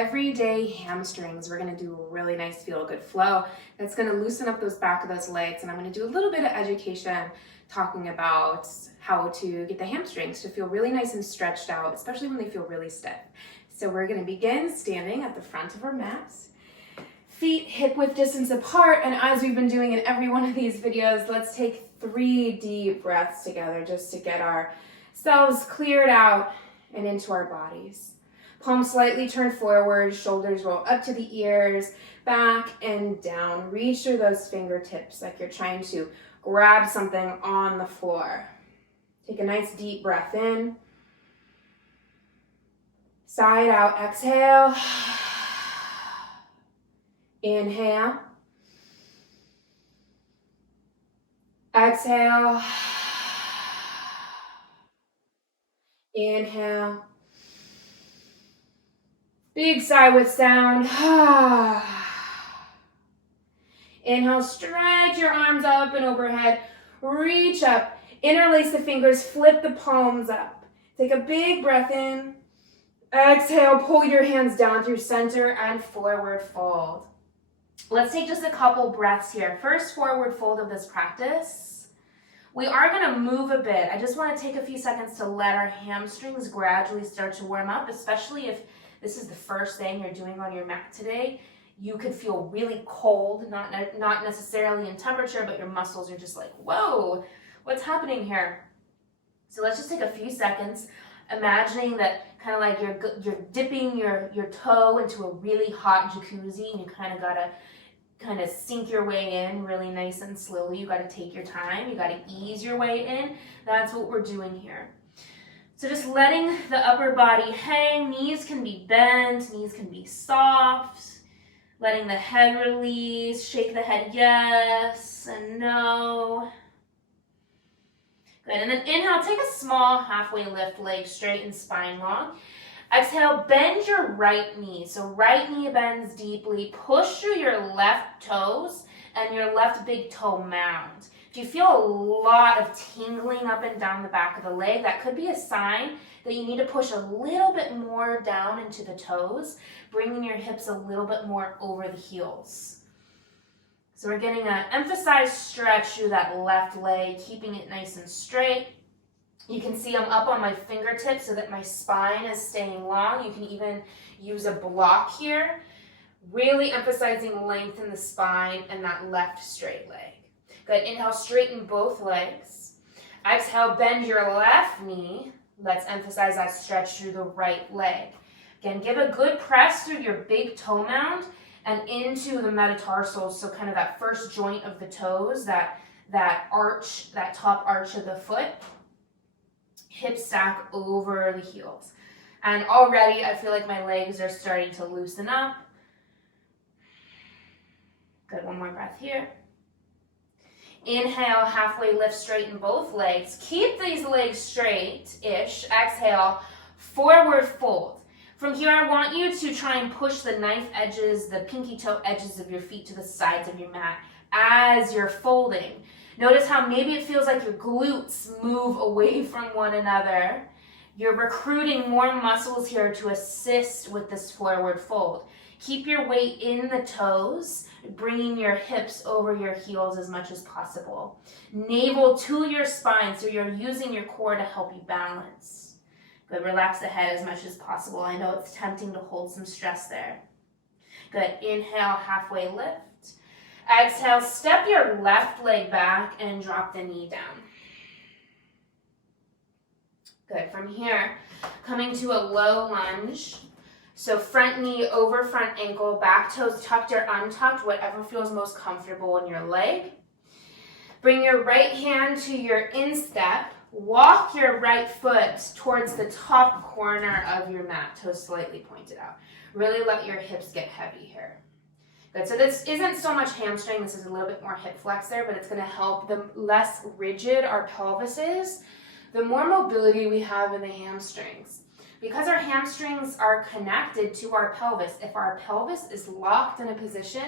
everyday hamstrings. We're gonna do a really nice feel-good flow that's gonna loosen up those back of those legs, and I'm gonna do a little bit of education talking about how to get the hamstrings to feel really nice and stretched out, especially when they feel really stiff. So we're gonna begin standing at the front of our mats, feet hip-width distance apart, and as we've been doing in every one of these videos, let's take 3 deep breaths together just to get ourselves cleared out and into our bodies. Palms slightly turn forward, shoulders roll up to the ears, back and down. Reach through those fingertips like you're trying to grab something on the floor. Take a nice deep breath in. Side out, exhale. Inhale. Exhale. Inhale. Big sigh with sound. Inhale, stretch your arms up and overhead. Reach up, interlace the fingers, flip the palms up. Take a big breath in. Exhale, pull your hands down through center and forward fold. Let's take just a couple breaths here. First forward fold of this practice. We are going to move a bit. I just want to take a few seconds to let our hamstrings gradually start to warm up, especially if this is the first thing you're doing on your mat today. You could feel really cold, not necessarily in temperature, but your muscles are just like, whoa, what's happening here? So let's just take a few seconds, imagining that kind of like you're dipping your toe into a really hot jacuzzi, and you kind of got to kind of sink your way in really nice and slowly. You got to take your time. You got to ease your way in. That's what we're doing here. So just letting the upper body hang. Knees can be bent. Knees can be soft. Letting the head release. Shake the head yes and no. Good. And then inhale, take a small halfway lift, legs straight and spine long. Exhale, bend your right knee. So right knee bends deeply. Push through your left toes and your left big toe mound. If you feel a lot of tingling up and down the back of the leg, that could be a sign that you need to push a little bit more down into the toes, bringing your hips a little bit more over the heels. So we're getting an emphasized stretch through that left leg, keeping it nice and straight. You can see I'm up on my fingertips so that my spine is staying long. You can even use a block here, really emphasizing length in the spine and that left straight leg. Good. Inhale, straighten both legs. Exhale, bend your left knee. Let's emphasize that stretch through the right leg. Again, give a good press through your big toe mound and into the metatarsals, so kind of that first joint of the toes, that arch, that top arch of the foot. Hip stack over the heels. And already I feel like my legs are starting to loosen up. Good, one more breath here. Inhale, halfway lift, straighten both legs. Keep these legs straight-ish. Exhale, forward fold. From here, I want you to try and push the knife edges, the pinky toe edges of your feet to the sides of your mat as you're folding. Notice how maybe it feels like your glutes move away from one another. You're recruiting more muscles here to assist with this forward fold. Keep your weight in the toes, bringing your hips over your heels as much as possible. Navel to your spine, so you're using your core to help you balance. Good, relax the head as much as possible. I know it's tempting to hold some stress there. Good, inhale, halfway lift. Exhale, step your left leg back and drop the knee down. Good, from here, coming to a low lunge. So front knee over front ankle, back toes tucked or untucked, whatever feels most comfortable in your leg. Bring your right hand to your instep. Walk your right foot towards the top corner of your mat, toes slightly pointed out. Really let your hips get heavy here. Good, so this isn't so much hamstring, this is a little bit more hip flex there, but it's gonna help. The less rigid our pelvis is, the more mobility we have in the hamstrings. Because our hamstrings are connected to our pelvis, if our pelvis is locked in a position,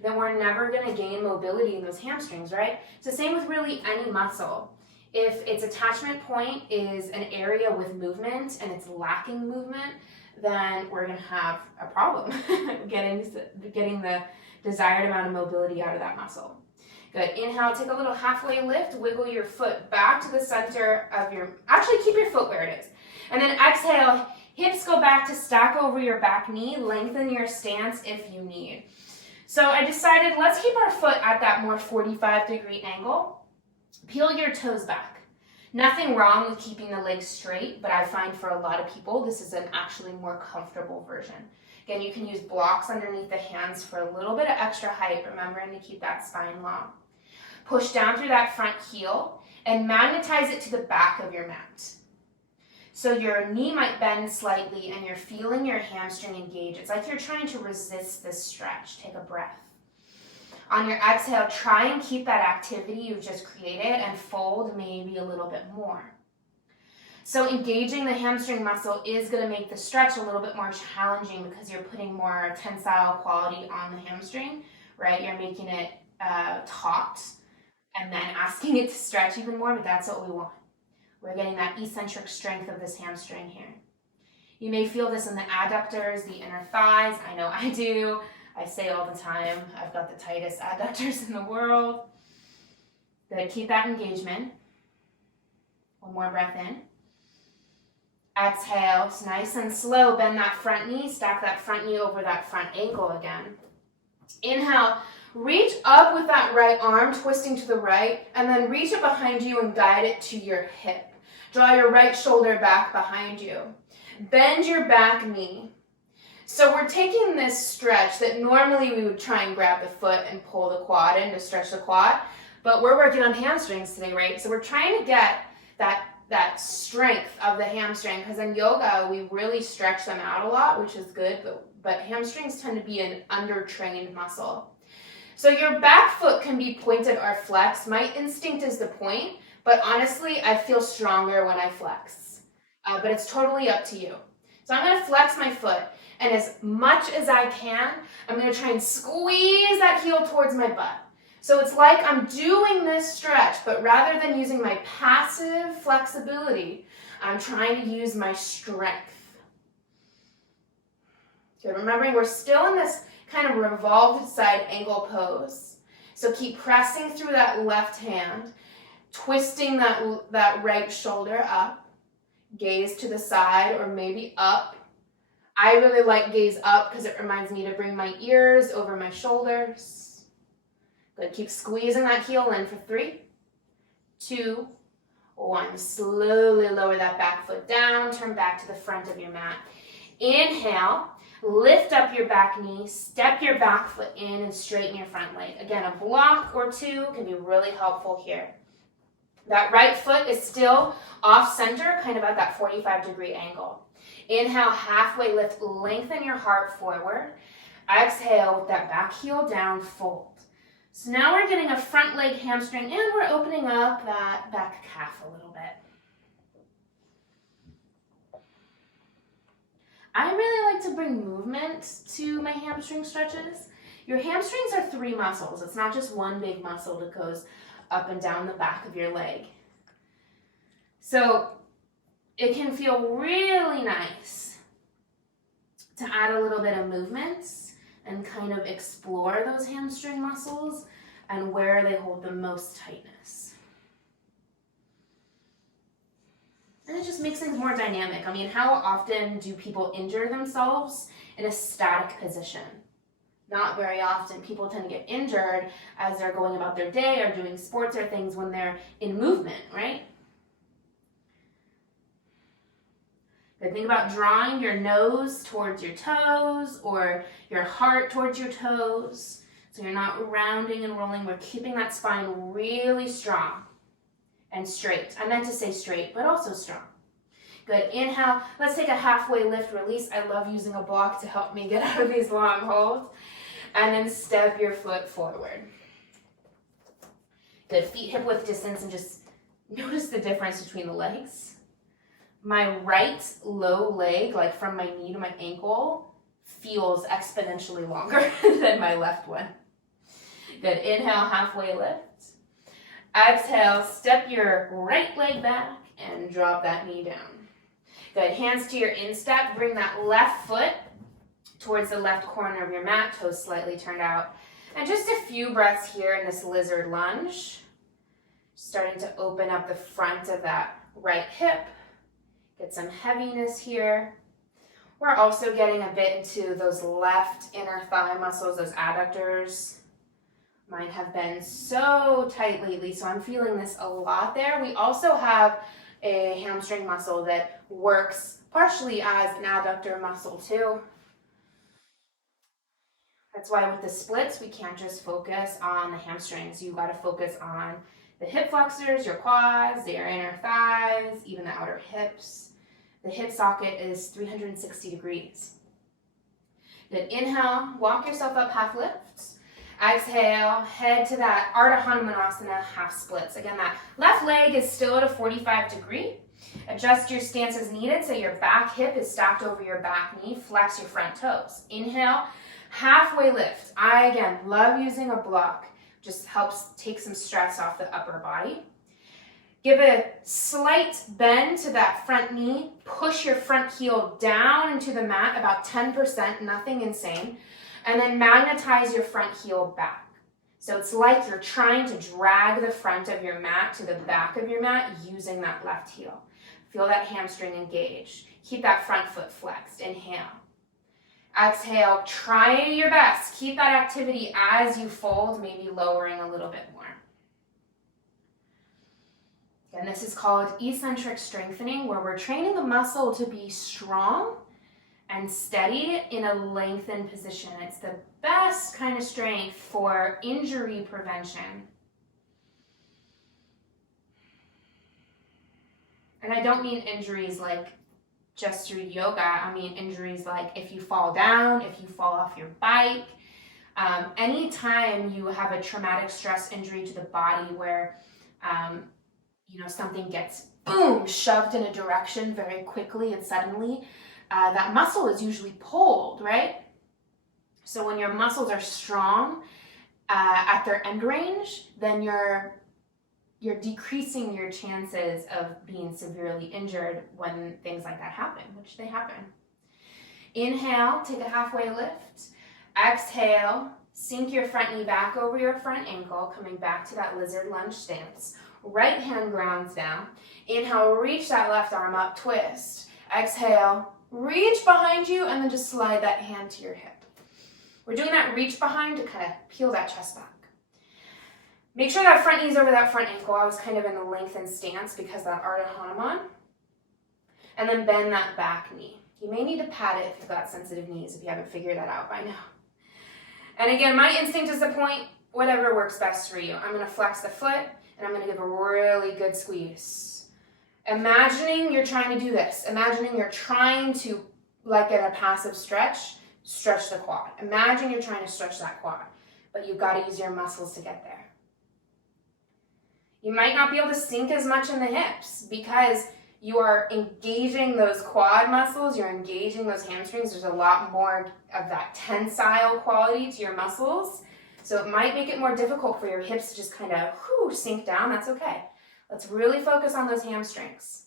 then we're never gonna gain mobility in those hamstrings, right? It's the same with really any muscle. If its attachment point is an area with movement and it's lacking movement, then we're going to have a problem getting the desired amount of mobility out of that muscle. Good. Inhale, take a little halfway lift, wiggle your foot back to the center of actually keep your foot where it is. And then exhale, hips go back to stack over your back knee, lengthen your stance if you need. So I decided let's keep our foot at that more 45-degree angle. Peel your toes back. Nothing wrong with keeping the legs straight, but I find for a lot of people this is an actually more comfortable version. Again, you can use blocks underneath the hands for a little bit of extra height, remembering to keep that spine long. Push down through that front heel and magnetize it to the back of your mat. So your knee might bend slightly and you're feeling your hamstring engage. It's like you're trying to resist this stretch. Take a breath. On your exhale, try and keep that activity you've just created and fold maybe a little bit more. So engaging the hamstring muscle is going to make the stretch a little bit more challenging because you're putting more tensile quality on the hamstring, right? You're making it taut and then asking it to stretch even more, but that's what we want. We're getting that eccentric strength of this hamstring here. You may feel this in the adductors, the inner thighs. I know I do. I say all the time, I've got the tightest adductors in the world. Good, keep that engagement. One more breath in. Exhale, it's nice and slow. Bend that front knee, stack that front knee over that front ankle again. Inhale, reach up with that right arm, twisting to the right, and then reach it behind you and guide it to your hip. Draw your right shoulder back behind you. Bend your back knee. So we're taking this stretch that normally we would try and grab the foot and pull the quad in to stretch the quad, but we're working on hamstrings today, right? So we're trying to get that strength of the hamstring, because in yoga we really stretch them out a lot, which is good, but hamstrings tend to be an under-trained muscle. So your back foot can be pointed or flexed. My instinct is to point, but honestly, I feel stronger when I flex. But it's totally up to you. So I'm going to flex my foot, and as much as I can, I'm going to try and squeeze that heel towards my butt. So it's like I'm doing this stretch, but rather than using my passive flexibility, I'm trying to use my strength. Okay, remembering we're still in this kind of revolved side angle pose. So keep pressing through that left hand, twisting that right shoulder up, gaze to the side or maybe up. I really like gaze up because it reminds me to bring my ears over my shoulders. Good, keep squeezing that heel in for 3, 2, 1. Slowly lower that back foot down, turn back to the front of your mat. Inhale, lift up your back knee, step your back foot in and straighten your front leg. Again, a block or 2 can be really helpful here. That right foot is still off center, kind of at that 45-degree angle. Inhale, halfway lift, lengthen your heart forward. Exhale with that back heel down, fold. So now we're getting a front leg hamstring and we're opening up that back calf a little bit. I really like to bring movement to my hamstring stretches. Your hamstrings are 3 muscles. It's not just one big muscle that goes up and down the back of your leg. So it can feel really nice to add a little bit of movement and kind of explore those hamstring muscles and where they hold the most tightness. And it just makes things more dynamic. I mean, how often do people injure themselves in a static position? Not very often. People tend to get injured as they're going about their day or doing sports or things when they're in movement, right? Good. Think about drawing your nose towards your toes or your heart towards your toes. So you're not rounding and rolling. We're keeping that spine really strong and straight. I meant to say straight, but also strong. Good. Inhale. Let's take a halfway lift release. I love using a block to help me get out of these long holds. And then step your foot forward. Good. Feet hip width distance, and just notice the difference between the legs. My right low leg, like from my knee to my ankle, feels exponentially longer than my left one. Good. Inhale, halfway lift. Exhale, step your right leg back and drop that knee down. Good. Hands to your instep. Bring that left foot towards the left corner of your mat, toes slightly turned out. And just a few breaths here in this lizard lunge. Starting to open up the front of that right hip. Get some heaviness here. We're also getting a bit into those left inner thigh muscles, those adductors. Mine have been so tight lately, so I'm feeling this a lot there. We also have a hamstring muscle that works partially as an adductor muscle too. That's why with the splits, we can't just focus on the hamstrings. You got to focus on the hip flexors, your quads, your inner thighs, even the outer hips. The hip socket is 360 degrees. Good. Inhale, walk yourself up half lifts. Exhale, head to that Ardha Hanumanasana half splits. Again, that left leg is still at a 45 degree. Adjust your stance as needed so your back hip is stacked over your back knee. Flex your front toes. Inhale, halfway lift. I, again, love using a block. Just helps take some stress off the upper body. Give a slight bend to that front knee. Push your front heel down into the mat, about 10%, nothing insane. And then magnetize your front heel back. So it's like you're trying to drag the front of your mat to the back of your mat using that left heel. Feel that hamstring engage. Keep that front foot flexed. Inhale. Exhale, try your best. Keep that activity as you fold, maybe lowering a little bit more. And this is called eccentric strengthening, where we're training the muscle to be strong and steady in a lengthened position. It's the best kind of strength for injury prevention. And I don't mean injuries like just through yoga. I mean injuries like if you fall down, if you fall off your bike. Anytime you have a traumatic stress injury to the body where something gets boom shoved in a direction very quickly and suddenly, that muscle is usually pulled, right? So when your muscles are strong at their end range, then you're decreasing your chances of being severely injured when things like that happen, which they happen. Inhale, take a halfway lift. Exhale, sink your front knee back over your front ankle, coming back to that lizard lunge stance. Right hand grounds down. Inhale, reach that left arm up, twist. Exhale, reach behind you, and then just slide that hand to your hip. We're doing that reach behind to kind of peel that chest back. Make sure that front knee's over that front ankle. I was kind of in a lengthened stance because that Ardha Hanuman. And then bend that back knee. You may need to pat it if you've got sensitive knees, if you haven't figured that out by now. And again, my instinct is to point whatever works best for you. I'm going to flex the foot, and I'm going to give a really good squeeze. Imagining you're trying to do this. Imagining you're trying to, like in a passive stretch the quad. Imagine you're trying to stretch that quad, but you've got to use your muscles to get there. You might not be able to sink as much in the hips because you are engaging those quad muscles, you're engaging those hamstrings. There's a lot more of that tensile quality to your muscles. So it might make it more difficult for your hips to just kind of sink down. That's okay. Let's really focus on those hamstrings.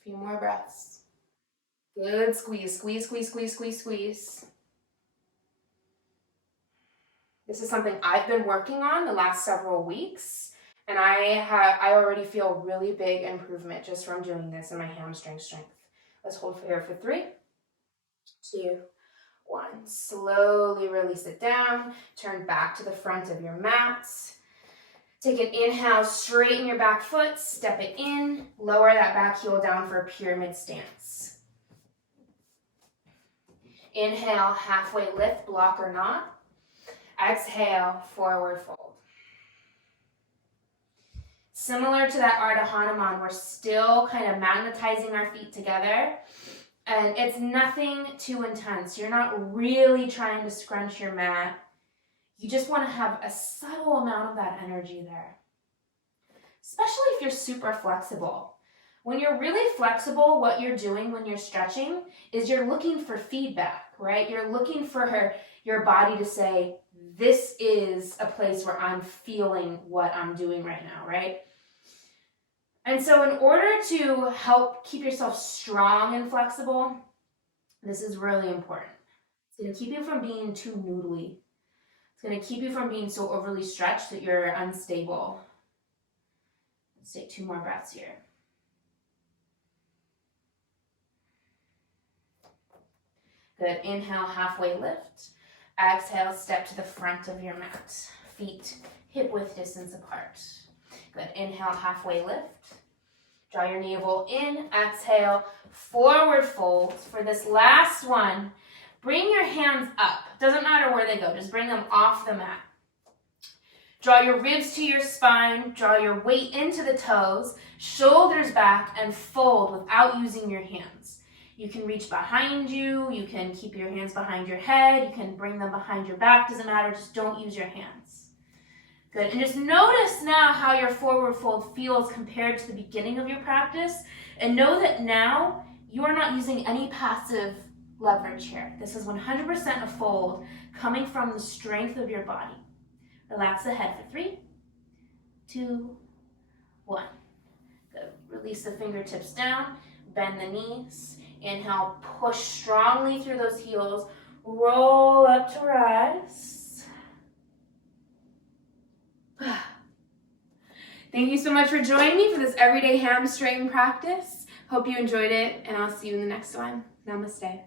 A few more breaths. Good squeeze, squeeze, squeeze, squeeze, squeeze, squeeze. This is something I've been working on the last several weeks, and I already feel really big improvement just from doing this in my hamstring strength. Let's hold here for 3, 2, 1. Slowly release it down. Turn back to the front of your mat. Take an inhale, straighten your back foot, step it in, lower that back heel down for a pyramid stance. Inhale, halfway lift, block or not. Exhale, forward fold. Similar to that Ardha Hanuman, we're still kind of magnetizing our feet together, and it's nothing too intense. You're not really trying to scrunch your mat. You just want to have a subtle amount of that energy there. Especially if you're super flexible. When you're really flexible, what you're doing when you're stretching is you're looking for feedback, right? You're looking for your body to say, this is a place where I'm feeling what I'm doing right now, right? And so in order to help keep yourself strong and flexible, this is really important. It's going to keep you from being too noodly. It's going to keep you from being so overly stretched that you're unstable. Let's take 2 more breaths here. Good. Inhale, halfway lift. Exhale, step to the front of your mat. Feet hip-width distance apart. Good. Inhale, halfway lift. Draw your navel in. Exhale, forward fold. For this last one, bring your hands up. Doesn't matter where they go. Just bring them off the mat. Draw your ribs to your spine. Draw your weight into the toes. Shoulders back and fold without using your hands. You can reach behind you. You can keep your hands behind your head. You can bring them behind your back. Doesn't matter. Just don't use your hands. Good. And just notice now how your forward fold feels compared to the beginning of your practice. And know that now you are not using any passive leverage here. This is 100% a fold coming from the strength of your body. Relax the head for 3, 2, 1. Good. Release the fingertips down. Bend the knees. Inhale, push strongly through those heels. Roll up to rise. Thank you so much for joining me for this everyday hamstring practice. Hope you enjoyed it, and I'll see you in the next one. Namaste.